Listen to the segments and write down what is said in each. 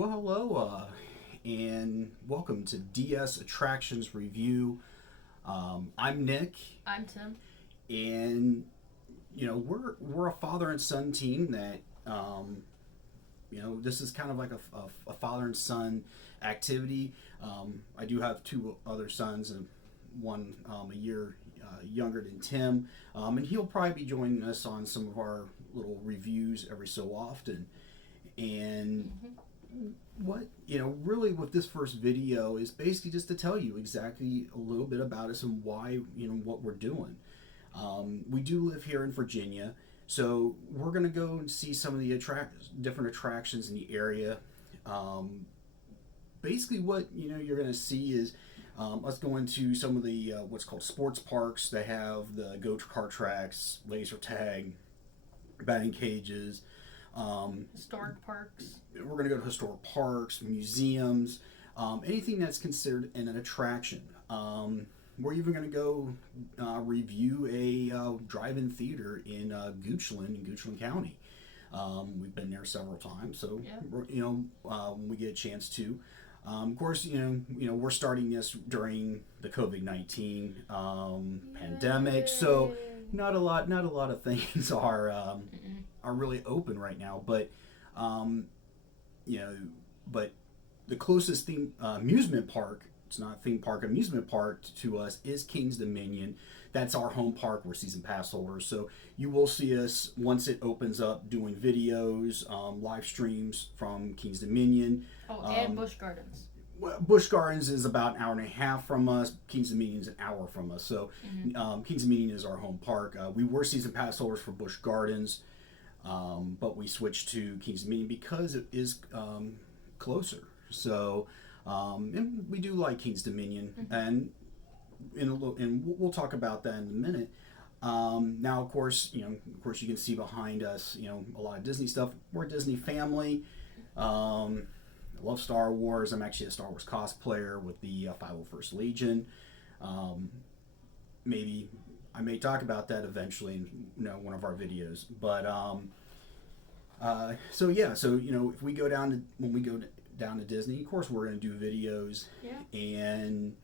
Well, hello, and welcome to DS Attractions Review. I'm Nick, I'm Tim. and we're a father and son team that this is kind of like a father and son activity. I do have two other sons, and one a year younger than Tim, and he'll probably be joining us on some of our little reviews every so often. And what really with this first video is basically just to tell you exactly a little bit about us and why what we're doing. We do live here in Virginia, so we're going to go and see some of the different attractions in the area. Basically what you're going to see is us going to some of the what's called sports parks. They have the go-kart tracks, laser tag, batting cages. Historic parks. We're going to go to historic parks, museums, anything that's considered an attraction. We're even going to go review a drive-in theater in Goochland County. We've been there several times, so Yeah. when we get a chance to. Of course, we're starting this during the COVID-19 pandemic, so not a lot of things are really open right now. But but the closest amusement park, it's not a theme park, amusement park to us is King's Dominion. That's our home park. We're season pass holders, so you will see us once it opens up doing videos, live streams from King's Dominion. And Busch Gardens. Well, Busch Gardens is about an hour and a half from us. King's Dominion is an hour from us. So King's Dominion is our home park. We were season pass holders for Busch Gardens, but we switched to King's Dominion because it is closer. So and we do like King's Dominion, and we'll talk about that in a minute. Now, of course, you can see behind us, a lot of Disney stuff. We're a Disney family. I love Star Wars. I'm actually a Star Wars cosplayer with the 501st Legion. Maybe I may talk about that eventually in one of our videos. But so if we go down to Disney, of course we're going to do videos and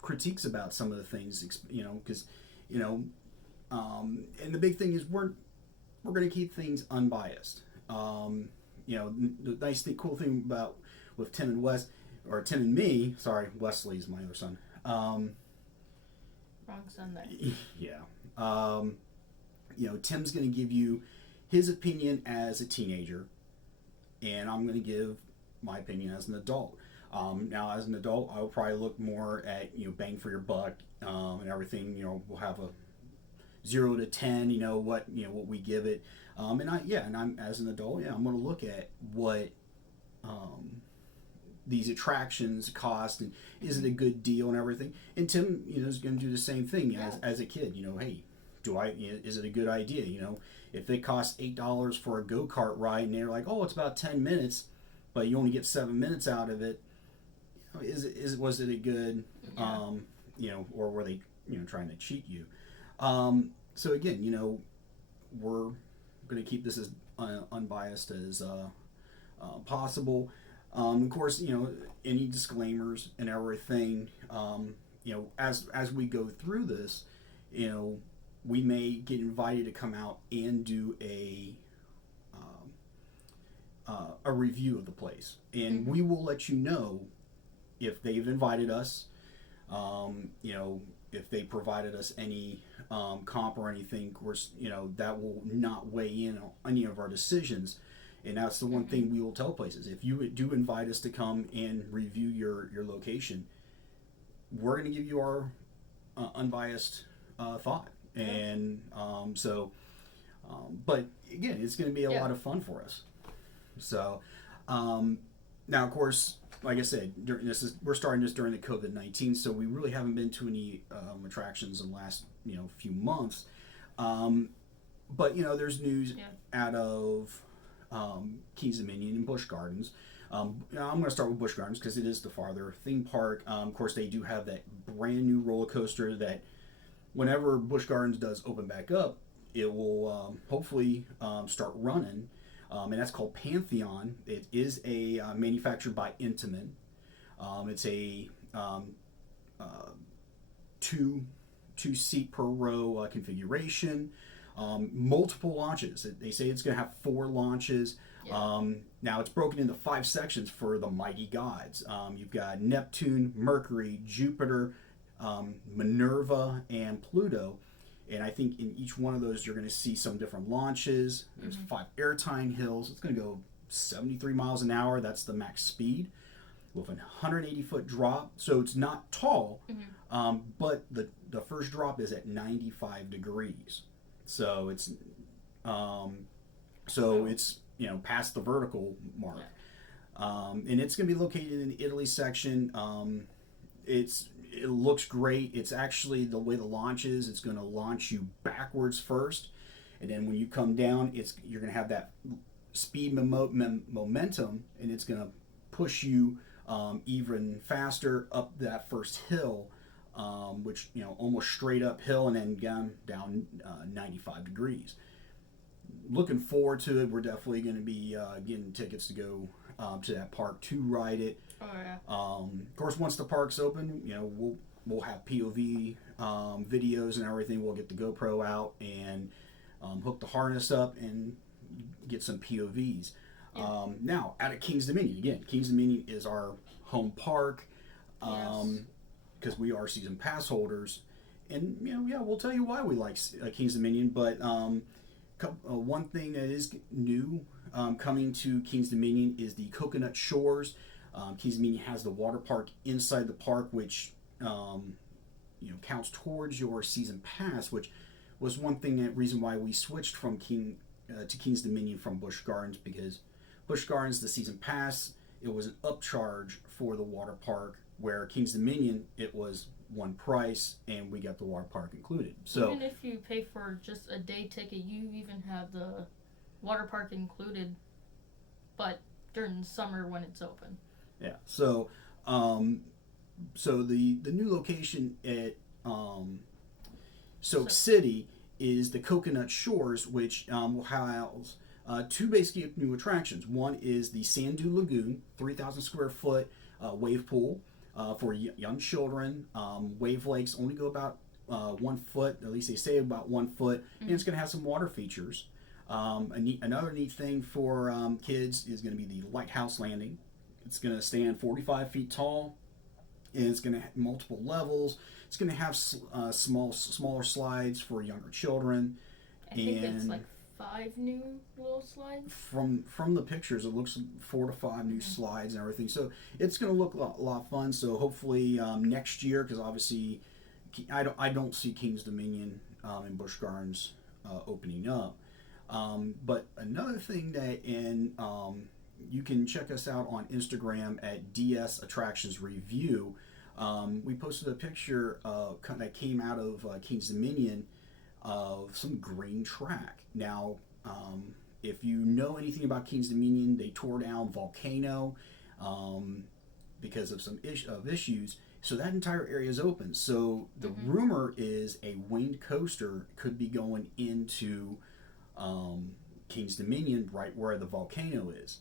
critiques about some of the things, because and the big thing is we're going to keep things unbiased. The nice thing, cool thing about with Tim and Wes, or Tim and me, sorry, Wesley is my other son. Wrong son there. Yeah. Tim's going to give you his opinion as a teenager, and I'm going to give my opinion as an adult. Now, as an adult, I will probably look more at bang for your buck and everything. We'll have a 0 to 10. What we give it. And I'm as an adult. I'm going to look at what these attractions cost and is it a good deal and everything. And Tim, is going to do the same thing as a kid. Hey, is it a good idea? If it costs $8 for a go-kart ride and they're like, oh, it's about 10 minutes, but you only get 7 minutes out of it. Was it a good, or were they, trying to cheat you? So again, we're going to keep this as unbiased as possible. Of course, any disclaimers and everything. As we go through this, we may get invited to come out and do a review of the place, and we will let you know if they've invited us. If they provided us any comp or anything, of course, that will not weigh in on any of our decisions. And that's the one thing we will tell places. If you do invite us to come and review your location, we're going to give you our unbiased thought. And but again, it's going to be a lot of fun for us. So now, of course, like I said, we're starting this during the COVID-19, so we really haven't been to any attractions in the last few months. But there's news out of King's Dominion and Busch Gardens. I'm going to start with Busch Gardens because it is the farther theme park. Of course, they do have that brand new roller coaster that whenever Busch Gardens does open back up, it will hopefully start running. and that's called Pantheon. It is manufactured by Intamin. It's a two seat per row configuration. Multiple launches. They say it's going to have 4 launches. Yeah. Now it's broken into 5 sections for the mighty gods. You've got Neptune, Mercury, Jupiter, Minerva, and Pluto. And I think in each one of those you're going to see some different launches. There's 5 airtime hills. It's going to go 73 miles an hour. That's the max speed with a 180-foot drop. So it's not tall, but the first drop is at 95 degrees. So it's it's past the vertical mark. Yeah. And it's going to be located in the Italy section. It looks great. It's actually the way the launch is. It's going to launch you backwards first, and then when you come down, you're going to have that speed momentum, and it's going to push you even faster up that first hill, which almost straight uphill, and then down 95 degrees. Looking forward to it. We're definitely going to be getting tickets to go to that park to ride it. Oh yeah. Of course, once the park's open, we'll have POV videos and everything. We'll get the GoPro out and hook the harness up and get some POVs. Yeah. Now, out at Kings Dominion again. Kings Dominion is our home park because we are season pass holders, and we'll tell you why we like Kings Dominion. But one thing that is new coming to Kings Dominion is the Coconut Shores. Kings Dominion has the water park inside the park, which counts towards your season pass, which was one reason why we switched from to Kings Dominion from Busch Gardens, because Busch Gardens, the season pass, it was an upcharge for the water park, where Kings Dominion, it was one price, and we got the water park included. So even if you pay for just a day ticket, you even have the water park included, but during the summer when it's open. Yeah. So the new location at Soak City is the Coconut Shores, which will house 2 basically new attractions. One is the Sandu Lagoon, 3,000 square foot wave pool for young children. Wave lakes only go about 1 foot, at least they say about 1 foot, and it's going to have some water features. Another neat thing for kids is going to be the Lighthouse Landing. It's going to stand 45 feet tall, and it's going to have multiple levels. It's going to have smaller slides for younger children. I think it's like 5 new little slides. From the pictures, it looks 4 to 5 new slides and everything. So it's going to look a lot of fun. So hopefully next year, because obviously I don't see Kings Dominion and Busch Gardens opening up. But another thing you can check us out on Instagram at DS Attractions Review. We posted a picture that came out of Kings Dominion of some green track. Now, if you know anything about Kings Dominion, they tore down Volcano because of some issues. So that entire area is open. So the rumor is a winged coaster could be going into Kings Dominion, right where the volcano is.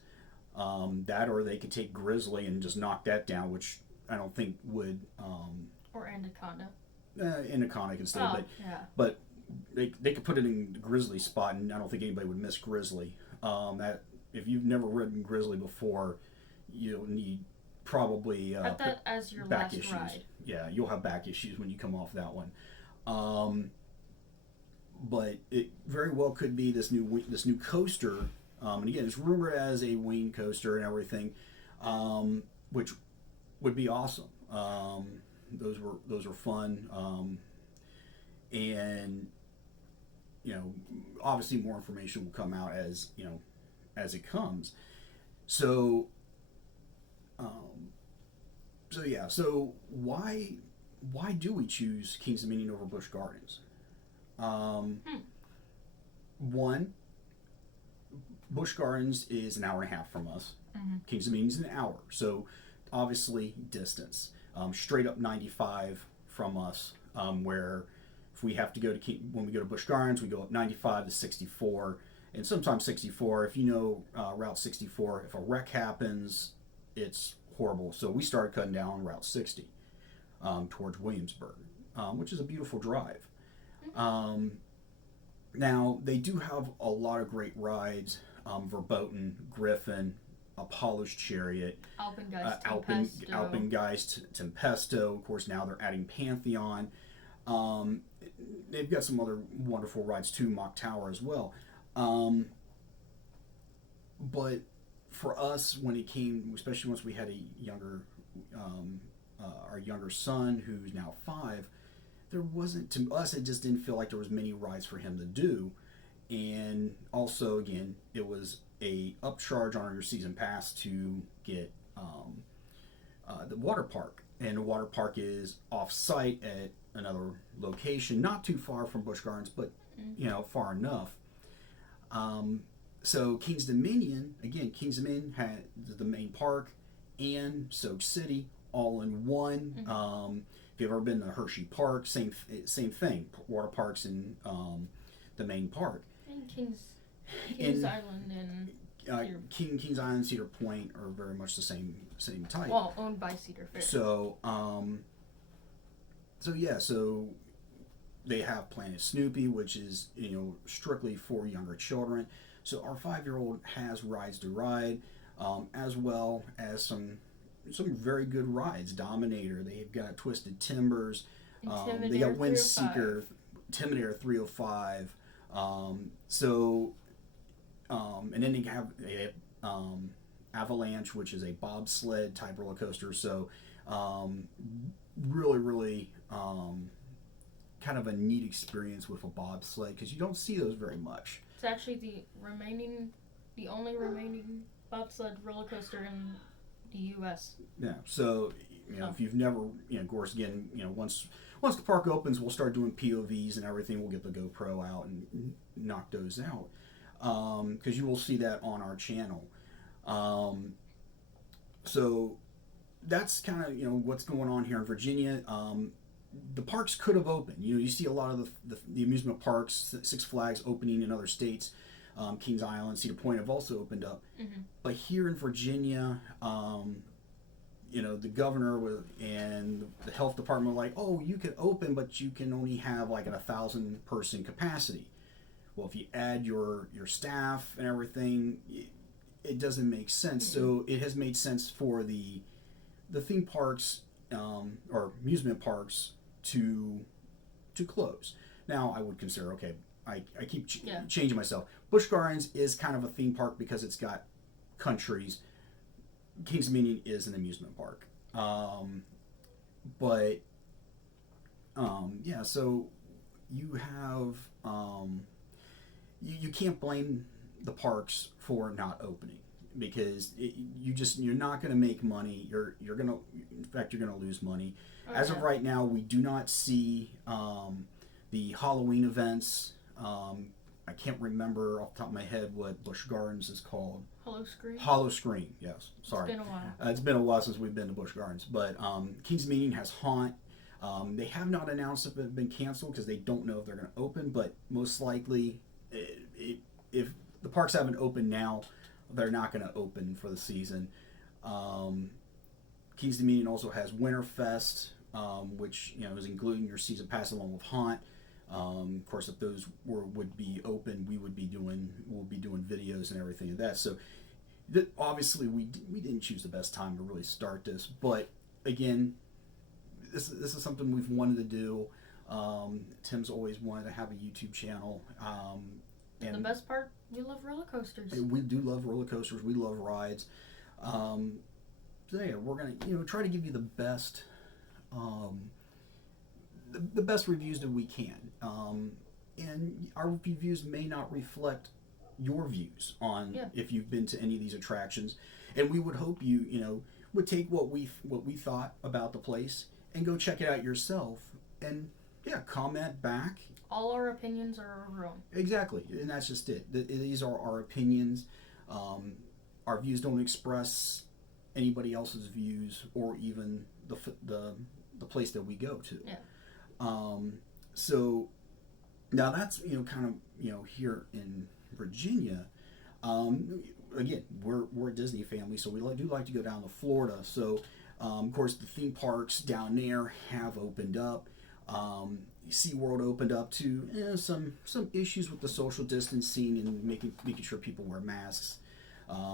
That, or they could take Grizzly and just knock that down, which I don't think would. Or Anaconda. Anaconda can stay, but they could put it in the Grizzly spot, and I don't think anybody would miss Grizzly. That if you've never ridden Grizzly before, you'll need probably have that as your back last issues. Ride. Yeah, you'll have back issues when you come off that one. But it very well could be this new coaster. And again, it's rumored as a wing coaster and everything, which would be awesome. Those were fun, and obviously more information will come out as it comes. So why do we choose Kings Dominion over Busch Gardens? One, Busch Gardens is an hour and a half from us. Kings Dominion is an hour, so obviously distance. Straight up 95 from us, where if we have to go when we go to Busch Gardens, we go up 95 to 64, and sometimes 64. If you know Route 64, if a wreck happens, it's horrible. So we started cutting down Route 60 towards Williamsburg, which is a beautiful drive. Now, they do have a lot of great rides, Verboten, Griffin, Apollo's Chariot, Alpengeist, Tempesto. Of course, now they're adding Pantheon. They've got some other wonderful rides too, Mock Tower as well. But for us, when it came, especially once we had a younger, our younger son who's now 5, there wasn't, to us, it just didn't feel like there was many rides for him to do. And also, again, it was a upcharge on your season pass to get the water park. And the water park is off-site at another location, not too far from Busch Gardens, but, far enough. So King's Dominion had the main park and Soak City all in one. If you've ever been to Hershey Park, same thing. Water parks and the main park. And Kings Island and Kings Island, Cedar Point are very much the same type. Well, owned by Cedar Fair. So they have Planet Snoopy, which is strictly for younger children. So our 5-year-old has Rides to Ride, as well as some very good rides. Dominator, they've got Twisted Timbers, they got Windseeker, Intimidator 305. And then they have Avalanche, which is a bobsled type roller coaster. So really kind of a neat experience with a bobsled, because you don't see those very much. It's actually the only remaining bobsled roller coaster in the U.S. Yeah. So if you've never, of course, again, once the park opens, we'll start doing POVs and everything. We'll get the GoPro out and knock those out, because you will see that on our channel. So that's kind of what's going on here in Virginia. The parks could have opened. You see a lot of the amusement parks, Six Flags opening in other states. Kings Island, Cedar Point have also opened up. But here in Virginia, the governor and the health department were like, oh, you can open, but you can only have like a 1,000-person capacity. Well, if you add your staff and everything, it doesn't make sense. So it has made sense for the theme parks or amusement parks to close. Now, I would consider, okay, I keep changing myself. Busch Gardens is kind of a theme park because it's got countries. Kings Dominion is an amusement park. So you have, you can't blame the parks for not opening, because you're not going to make money. You're going to, in fact, you're going to lose money. As of right now, we do not see the Halloween events. I can't remember off the top of my head what Busch Gardens is called. Hollow Scream, yes. Sorry. It's been a while. It's been a while since we've been to Busch Gardens. But Kings Dominion has Haunt. They have not announced if it's been canceled because they don't know if they're going to open, but most likely, if the parks haven't opened now, they're not going to open for the season. Kings Dominion also has Winterfest, which is including your season pass along with Haunt. Of course, if those would be open, we'll be doing videos and everything of that. So, obviously, we didn't choose the best time to really start this. But again, this is something we've wanted to do. Tim's always wanted to have a YouTube channel. And the best part, we love roller coasters. We do love roller coasters. We love rides. So yeah, we're gonna try to give you the best. The best reviews that we can, and our reviews may not reflect your views on if you've been to any of these attractions, and we would hope you would take what we thought about the place and go check it out yourself, and comment back. All our opinions are our own. Exactly, and that's just it. These are our opinions. Our views don't express anybody else's views or even the place that we go to. Yeah. So now that's kind of here in Virginia, again, we're a Disney family, so we do like to go down to Florida. So, of course, the theme parks down there have opened up. SeaWorld opened up to some issues with the social distancing and making sure people wear masks.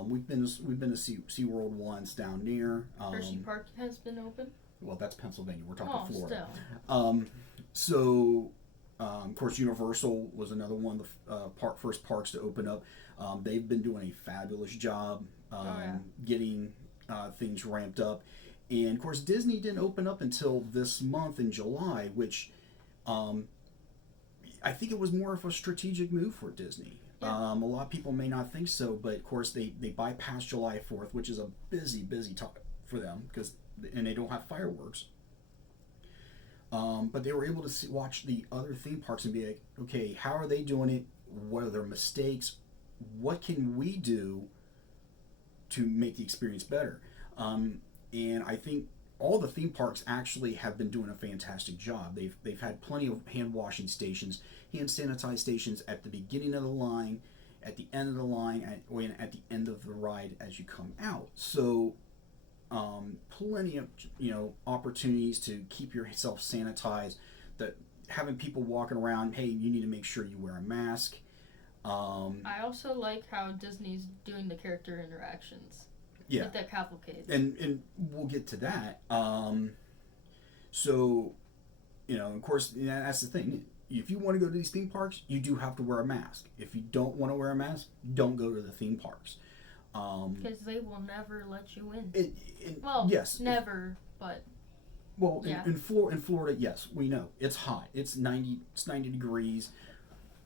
We've been to SeaWorld once down there. Hershey Park has been open. Well, that's Pennsylvania. We're talking Florida. Still. Of course, Universal was another one of the first parks to open up. They've been doing a fabulous job getting things ramped up. And, of course, Disney didn't open up until this month in July, which I think it was more of a strategic move for Disney. Yeah. A lot of people may not think so, but, of course, they bypassed July 4th, which is a busy time for them, and they don't have fireworks. But they were able to watch the other theme parks and be like, okay, how are they doing it? What are their mistakes? What can we do to make the experience better? And I think all the theme parks actually have been doing a fantastic job. They've had plenty of hand washing stations, hand sanitize stations at the beginning of the line, at the end of the line, and at the end of the ride as you come out. So plenty of opportunities to keep yourself sanitized. That having people walking around, hey, you need to make sure you wear a mask. I also like how Disney's doing the character interactions. Yeah. With that cavalcade. And we'll get to that. So, of course, that's the thing. If you want to go to these theme parks, you do have to wear a mask. If you don't want to wear a mask, don't go to the theme parks. Because they will never let you in. Yes. Never, but... Well, yeah. in Florida, yes, we know. It's hot. It's 90 degrees,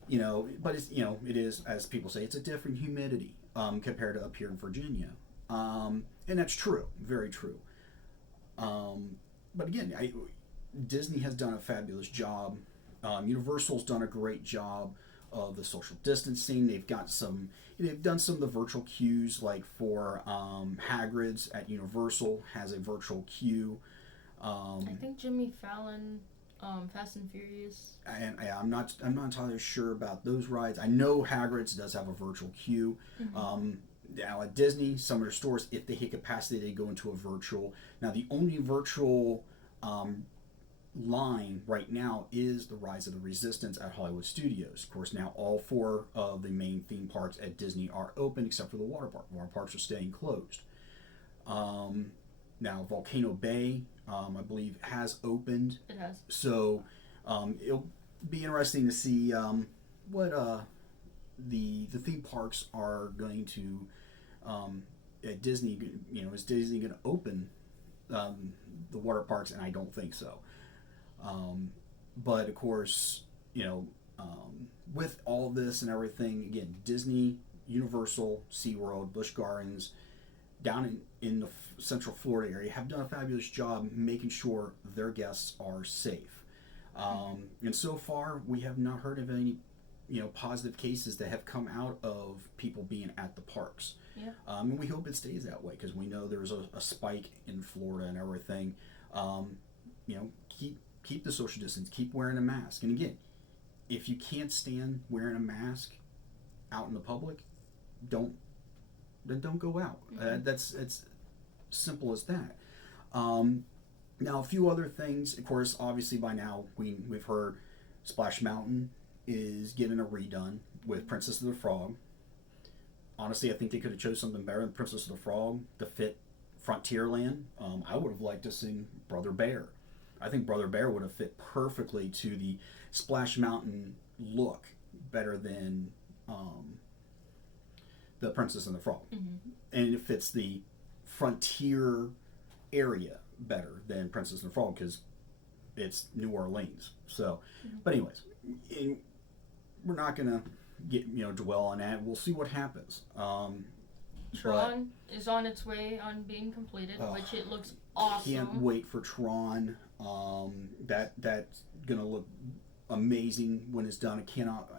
but it's, it is, as people say, it's a different humidity compared to up here in Virginia. And that's true, very true. But again, Disney has done a fabulous job. Universal's done a great job of the social distancing. They've done some of the virtual queues, like for Hagrid's at Universal has a virtual queue. I think Jimmy Fallon, Fast and Furious. And I'm not entirely sure about those rides. I know Hagrid's does have a virtual queue. Mm-hmm. Now at Disney, some of their stores, if they hit capacity, they go into a virtual. Now the only virtual line right now is the Rise of the Resistance at Hollywood Studios. Of course, now all 4 of the main theme parks at Disney are open except for the water park. Water parks are staying closed. Now Volcano Bay, I believe, has opened. It has. So it'll be interesting to see what the theme parks are going to at Disney. Is Disney going to open the water parks? And I don't think so. But of course, with all this and everything, again, Disney, Universal, SeaWorld, Busch Gardens, down in the Central Florida area have done a fabulous job making sure their guests are safe. And so far, we have not heard of any, positive cases that have come out of people being at the parks. Yeah. And we hope it stays that way because we know there's a spike in Florida and everything. Keep the social distance, keep wearing a mask. And again, if you can't stand wearing a mask out in the public, don't go out. Mm-hmm. It's simple as that. Now, a few other things. Of course, obviously by now we've heard Splash Mountain is getting a redone with Princess of the Frog. Honestly, I think they could have chose something better than Princess of the Frog to fit Frontierland. I would have liked to sing Brother Bear. I think Brother Bear would have fit perfectly to the Splash Mountain look better than the Princess and the Frog. Mm-hmm. And it fits the Frontier area better than Princess and the Frog because it's New Orleans. So, mm-hmm. But anyways, we're not going to dwell on that. We'll see what happens. Tron is on its way on being completed, which it looks awesome. Can't wait for Tron. That's gonna look amazing when it's done. I cannot,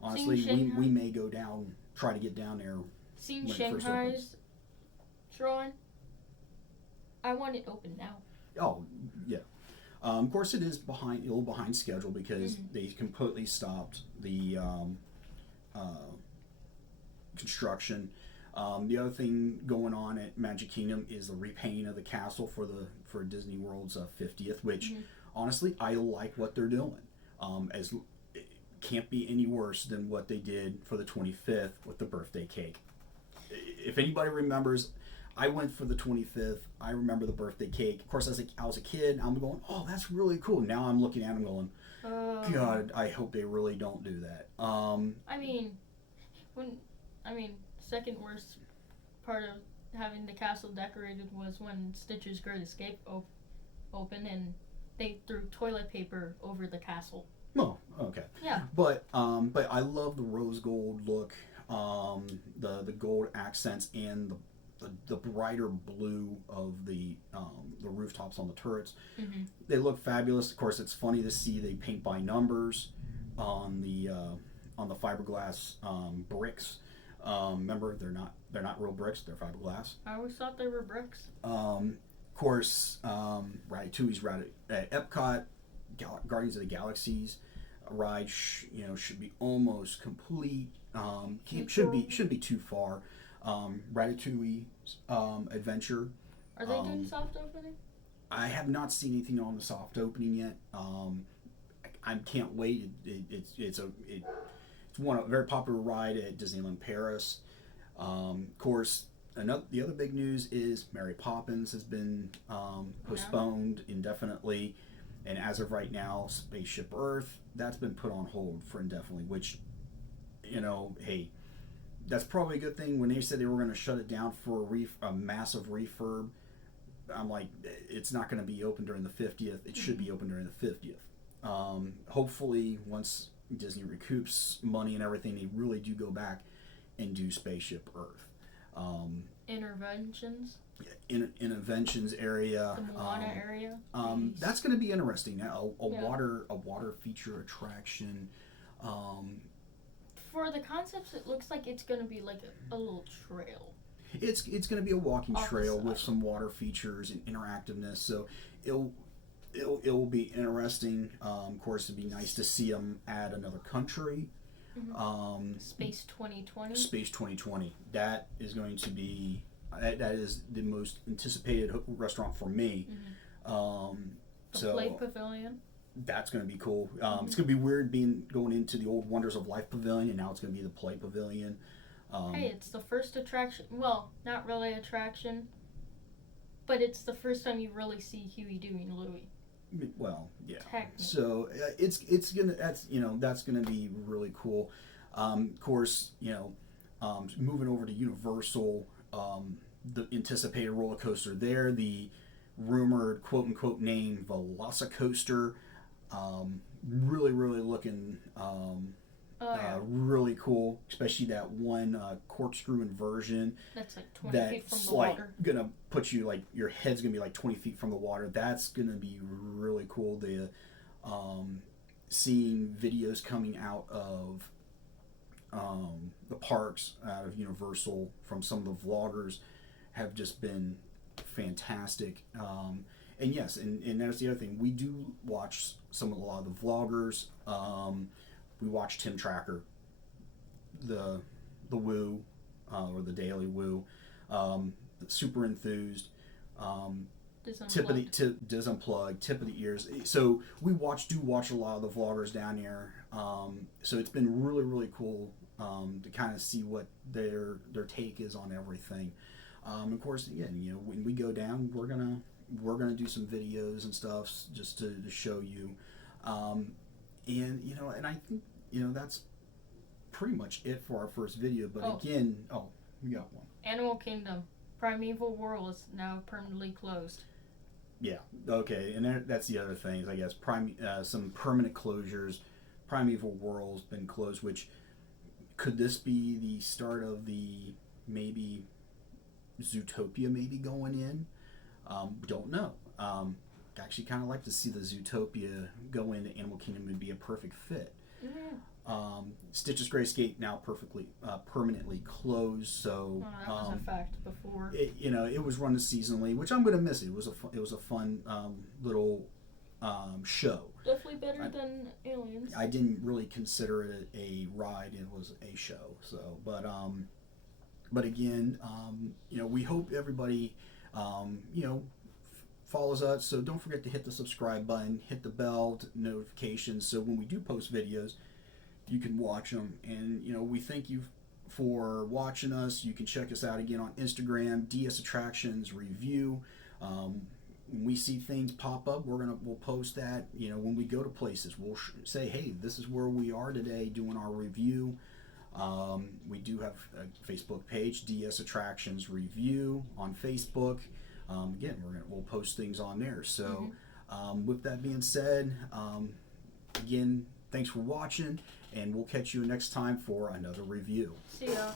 honestly, we may go down, try to get down there. Seen Shanghai's Tron? I want it open now. Oh yeah. Of course, it is a little behind schedule because mm-hmm. they completely stopped the construction. The other thing going on at Magic Kingdom is the repainting of the castle for Disney World's 50th, which honestly I like what they're doing. As it can't be any worse than what they did for the 25th with the birthday cake. If anybody remembers, I went for the 25th. I remember the birthday cake. Of course, I was a kid. I'm going, oh, that's really cool. Now I'm looking at them going, God, I hope they really don't do that. Second worst part of having the castle decorated was when Stitch's Great Escape opened and they threw toilet paper over the castle. Oh, okay. Yeah. But I love the rose gold look, the gold accents, and the brighter blue of the rooftops on the turrets. They look fabulous. Of course, it's funny to see they paint by numbers on the fiberglass bricks. Remember, they're not real bricks; they're fiberglass. I always thought they were bricks. Of course, Ratatouille's ride at Epcot, Guardians of the Galaxy's ride, should be almost complete. Shouldn't be too far. Ratatouille's adventure. Are they doing soft opening? I have not seen anything on the soft opening yet. I can't wait. It's a very popular ride at Disneyland Paris. Of course, the other big news is Mary Poppins has been postponed indefinitely, and as of right now, Spaceship Earth, that's been put on hold for indefinitely. Which, hey, that's probably a good thing. When they said they were going to shut it down for a massive refurb, I'm like, it's not going to be open during the 50th. It should be open during the 50th. Hopefully, once Disney recoups money and everything, they really do go back and do Spaceship Earth. Interventions? Interventions area. The Moana area? That's going to be interesting. Now, a water feature attraction. For the concepts, it looks like it's going to be like a little trail. It's going to be a walking Off trail with some water features and interactiveness. So it'll be interesting. Of course, it'd be nice to see them add another country. Space 2020. Space 2020. That is going to be that is the most anticipated restaurant for me. The Play Pavilion. That's going to be cool. It's going to be weird going into the old Wonders of Life Pavilion, and now it's going to be the Play Pavilion. Hey, it's the first attraction. Well, not really attraction, but it's the first time you really see Huey, Dewey, and Louie. Well, yeah. So it's gonna that's gonna be really cool. Of course, moving over to Universal, the anticipated roller coaster there, the rumored quote unquote name Velocicoaster, really looking really cool, especially that one corkscrew inversion. That's like 20 feet from the water. Gonna put you your head's gonna be like 20 feet from the water. That's gonna be really cool. The seeing videos coming out of the parks out of Universal from some of the vloggers have just been fantastic. And yes, and that's the other thing. We do watch a lot of the vloggers. We watch Tim Tracker, the Woo, or the Daily Woo, Super Enthused, Diz Unplugged, Tip of the Ears. So we do watch a lot of the vloggers down there. So it's been really cool to kind of see what their take is on everything. Of course, again, when we go down, we're gonna do some videos and stuff just to show you. And I think that's pretty much it for our first video. But again, we got one. Animal Kingdom, Primeval World is now permanently closed. Yeah. Okay. And that's the other thing. I guess some permanent closures. Primeval World's been closed. Which could this be the start of the maybe Zootopia maybe going in? Don't know. Actually kind of like to see the Zootopia go into Animal Kingdom and be a perfect fit. Yeah. Stitch's Great Escape now permanently closed. So that was a fact before. It was run seasonally, which I'm gonna miss it. It was a fun little show. Definitely better than Aliens. I didn't really consider it a ride. It was a show. So, but But again, we hope everybody, follows us. So don't forget to hit the subscribe button, hit the bell notifications. So when we do post videos, you can watch them. And we thank you for watching us. You can check us out again on Instagram, DS Attractions Review. When we see things pop up, we'll post that. When we go to places, we'll say, hey, this is where we are today doing our review. We do have a Facebook page, DS Attractions Review on Facebook. Again, we'll post things on there. So, with that being said, again, thanks for watching, and we'll catch you next time for another review. See ya.